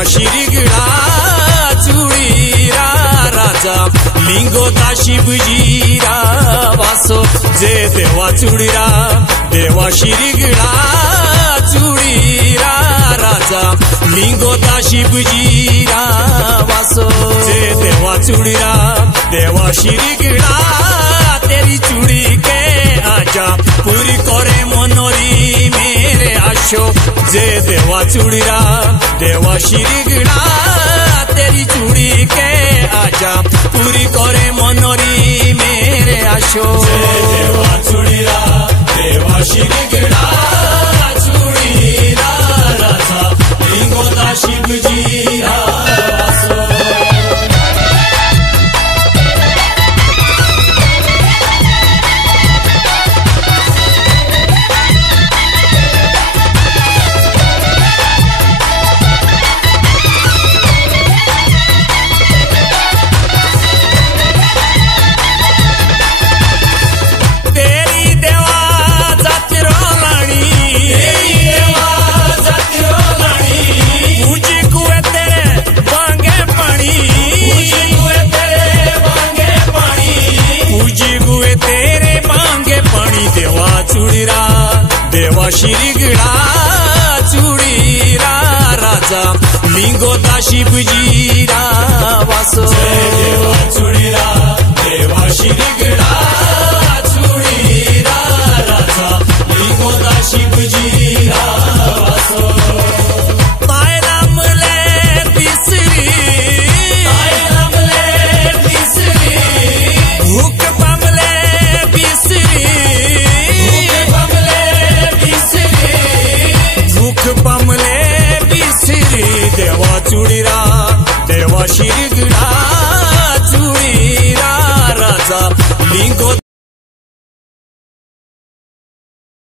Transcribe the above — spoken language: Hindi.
देवा शिरगळा चुडीरा राजा लिंगोता शिवजीरा वासो जे देवा चुडीरा देवा शिरगळा चुडीरा राजा लिंगोता शिवजीरा वासो जे देवा चुडीरा देवा शिरगळा तेरी चूड़ी के आजा पूरी करे मनोरी मेरे आशो जे देवा चूड़ीरा देवा शिरगळा तेरी चूड़ी के आजा पूरी करे मनोरी मेरे आशो देवा चूड़ीरा देवा शिरगळा चूड़ीरा राजा लिंगोता शिवजीरा चूड़ीरा देवा शिरगळा चूड़ीरा राजा लिंगोता शिवजीरा वासो देवा चूड़ीरा देवा शिरगळा चूड़ीरा राजा लिंगोता शिवजीरा वासो देवा चूड़ीरा देवा शिरगळा चूड़ीरा राजा लिंगो